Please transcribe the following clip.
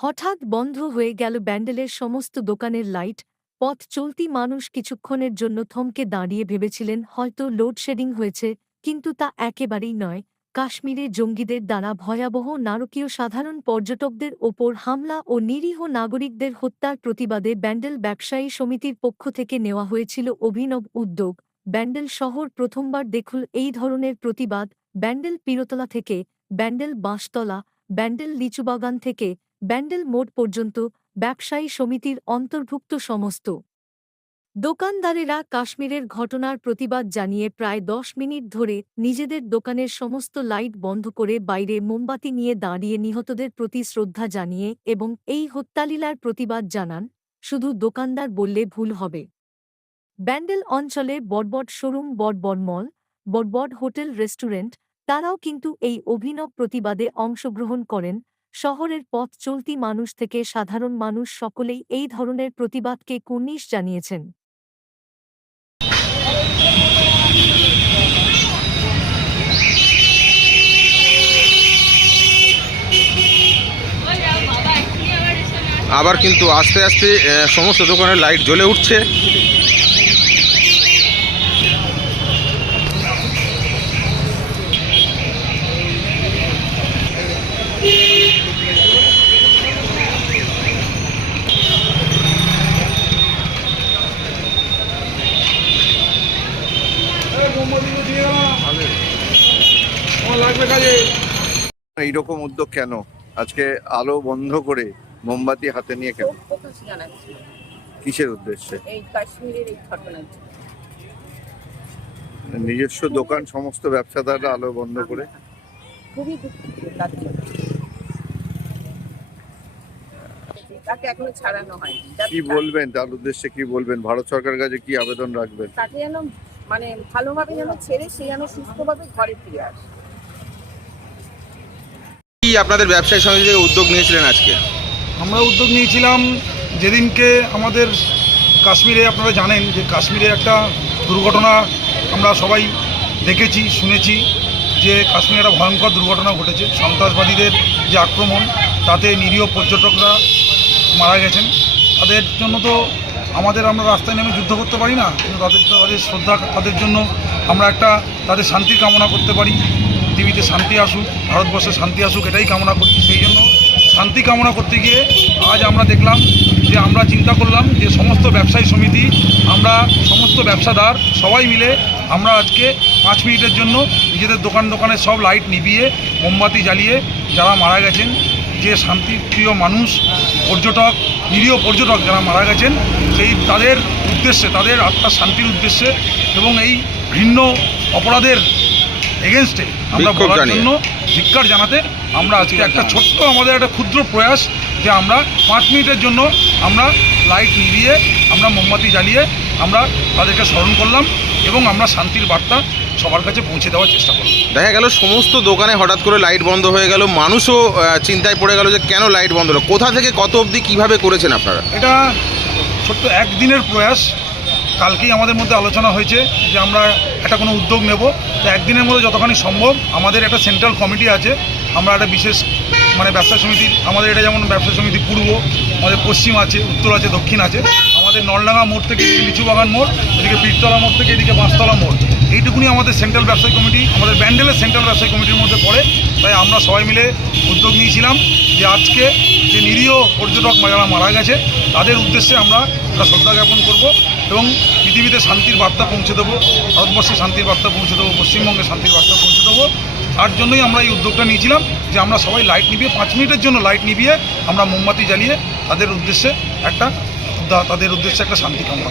হঠাৎ বন্ধ হয়ে গেল ব্যান্ডেলের সমস্ত দোকানের লাইট। পথ চলতি মানুষ কিছুক্ষণের জন্য থমকে দাঁড়িয়ে ভেবেছিলেন হয়তো লোডশেডিং হয়েছে, কিন্তু তা একেবারেই নয়। কাশ্মীরে জঙ্গিদের দ্বারা ভয়াবহ নারকীয় সাধারণ পর্যটকদের ওপর হামলা ও নিরীহ নাগরিকদের হত্যার প্রতিবাদে ব্যান্ডেল ব্যবসায়ী সমিতির পক্ষ থেকে নেওয়া হয়েছিল অভিনব উদ্যোগ। ব্যান্ডেল শহর প্রথমবার দেখল এই ধরনের প্রতিবাদ। ব্যান্ডেল পীরতলা থেকে, ব্যান্ডেল বাঁশতলা, ব্যান্ডেল লিচুবাগান থেকে ব্যান্ডেল মোড় পর্যন্ত ব্যবসায়ী সমিতির অন্তর্ভুক্ত সমস্ত দোকানদারেরা কাশ্মীরের ঘটনার প্রতিবাদ জানিয়ে প্রায় ১০ মিনিট ধরে নিজেদের দোকানের সমস্ত লাইট বন্ধ করে বাইরে মোমবাতি নিয়ে দাঁড়িয়ে নিহতদের প্রতি শ্রদ্ধা জানিয়ে এবং এই হত্যালীলার প্রতিবাদ জানান। শুধু দোকানদার বললে ভুল হবে। ব্যান্ডেল অঞ্চলে বড়বড় শোরুম, বড়বড় মল, বড়বড় হোটেল, রেস্টুরেন্ট, তারাও কিন্তু এই অভিনব প্রতিবাদে অংশগ্রহণ করেন। শহরের পথ চলতি মানুষ থেকে সাধারণ মানুষ সকলেই এই ধরনের প্রতিবাদকে কুর্নিশ জানিয়েছেন। আবার কিন্তু আস্তে আস্তে সমস্ত দোকানের লাইট জ্বলে উঠছে। এইরকম উদ্যোগ কেন আজকে আলো বন্ধ করে মোমবাতি হাতে নিয়ে কেন? কিসের উদ্দেশ্যে? এই কাশ্মীরের এই ঘটনার জন্য। নিজস্ব দোকান সমস্ত ব্যবসাদাররা আলো বন্ধ করে খুবই দুঃখিত তার জন্য। তাকে এখনো ছাড়ানো হয়নি। কি বলবেন তার উদ্দেশ্যে, কি বলবেন? ভারত সরকারের কাছে কি আবেদন রাখবেন? তাকে যেন মানে ভালোভাবে যেন ছেড়ে সে যেন সুস্থভাবে ঘরে ফিরে আসে। কি আপনাদের ব্যবসায়ী সমিতি থেকে উদ্যোগ নিয়েছিলেন আজকে? আমরা উদ্যোগ নিয়েছিলাম যেদিনকে আমাদের কাশ্মীরে, আপনারা জানেন যে কাশ্মীরে একটা দুর্ঘটনা আমরা সবাই দেখেছি, শুনেছি যে কাশ্মীরে একটা ভয়ঙ্কর দুর্ঘটনা ঘটেছে। সন্ত্রাসবাদীদের যে আক্রমণ, তাতে নিরীহ পর্যটকরা মারা গেছেন। তাদের জন্য তো আমরা রাস্তায় নেমে যুদ্ধ করতে পারি না, কিন্তু তাদের শ্রদ্ধা, তাদের জন্য আমরা একটা তাদের শান্তির কামনা করতে পারি। পৃথিবীতে শান্তি আসুক, ভারতবর্ষে শান্তি আসুক, এটাই কামনা করি। সেই জন্য শান্তি কামনা করতে গিয়ে আজ আমরা দেখলাম যে আমরা চিন্তা করলাম যে সমস্ত ব্যবসায়ী সমিতি, আমরা সমস্ত ব্যবসাদার সবাই মিলে আমরা আজকে 5 মিনিটের জন্য নিজেদের দোকানের সব লাইট নিভিয়ে মোমবাতি জ্বালিয়ে যারা মারা গেছেন, যে শান্তিপ্রিয় মানুষ, পর্যটক, নিরীহ পর্যটক যারা মারা গেছেন, তাদের উদ্দেশ্যে, তাদের আত্মার শান্তির উদ্দেশ্যে এবং এই ঘৃণ্য অপরাধের এগেনস্টে আমরা বলার জন্য, ধিক্কার জানাতে আমরা আজকে একটা ছোট্ট, আমাদের একটা ক্ষুদ্র প্রয়াস যে আমরা 5 মিনিটের জন্য আমরা লাইট নিভিয়ে, আমরা মোমবাতি জ্বালিয়ে আমরা তাদেরকে স্মরণ করলাম এবং আমরা শান্তির বার্তা সবার কাছে পৌঁছে দেওয়ার চেষ্টা করলাম। দেখা গেল সমস্ত দোকানে হঠাৎ করে লাইট বন্ধ হয়ে গেল, মানুষও চিন্তায় পড়ে গেল যে কেন লাইট বন্ধ হলো। কোথা থেকে কত অবধি কীভাবে করেছেন আপনারা? এটা ছোট্ট একদিনের প্রয়াস। কালকেই আমাদের মধ্যে আলোচনা হয়েছে যে আমরা একটা কোনো উদ্যোগ নেব। তো একদিনের মধ্যে যতখানি সম্ভব, আমাদের একটা সেন্ট্রাল কমিটি আছে, আমরা একটা বিশেষ ব্যবসা সমিতির, আমাদের এটা যেমন ব্যবসা সমিতি পূর্ব, আমাদের পশ্চিম আছে, উত্তর আছে, দক্ষিণ আছে। আমাদের নলডাঙ্গা মোড় থেকে এদিকে লিচুবাগান মোড়, এদিকে পীরতলা মোড় থেকে এদিকে বাঁশতলা মোড়, এইটুকুনি আমাদের সেন্ট্রাল ব্যবসায়ী কমিটি, আমাদের ব্যান্ডেলের সেন্ট্রাল ব্যবসায়ী কমিটির মধ্যে পড়ে। তাই আমরা সবাই মিলে উদ্যোগ নিয়েছিলাম যে আজকে যে নিরীহ পর্যটক যারা মারা গেছে, তাদের উদ্দেশ্যে আমরা একটা শ্রদ্ধা জ্ঞাপন করবো এবং পৃথিবীতে শান্তির বার্তা পৌঁছে দেবো, ভারতবর্ষে শান্তির বার্তা পৌঁছে দেবো, পশ্চিমবঙ্গে শান্তির বার্তা পৌঁছে দেবো। তার জন্যই আমরা এই উদ্যোগটা নিয়েছিলাম যে আমরা সবাই লাইট নিভিয়ে 5 মিনিটের জন্য লাইট নিভিয়ে আমরা মোমবাতি জ্বালিয়ে তাদের উদ্দেশ্যে একটা শান্তি কামনা।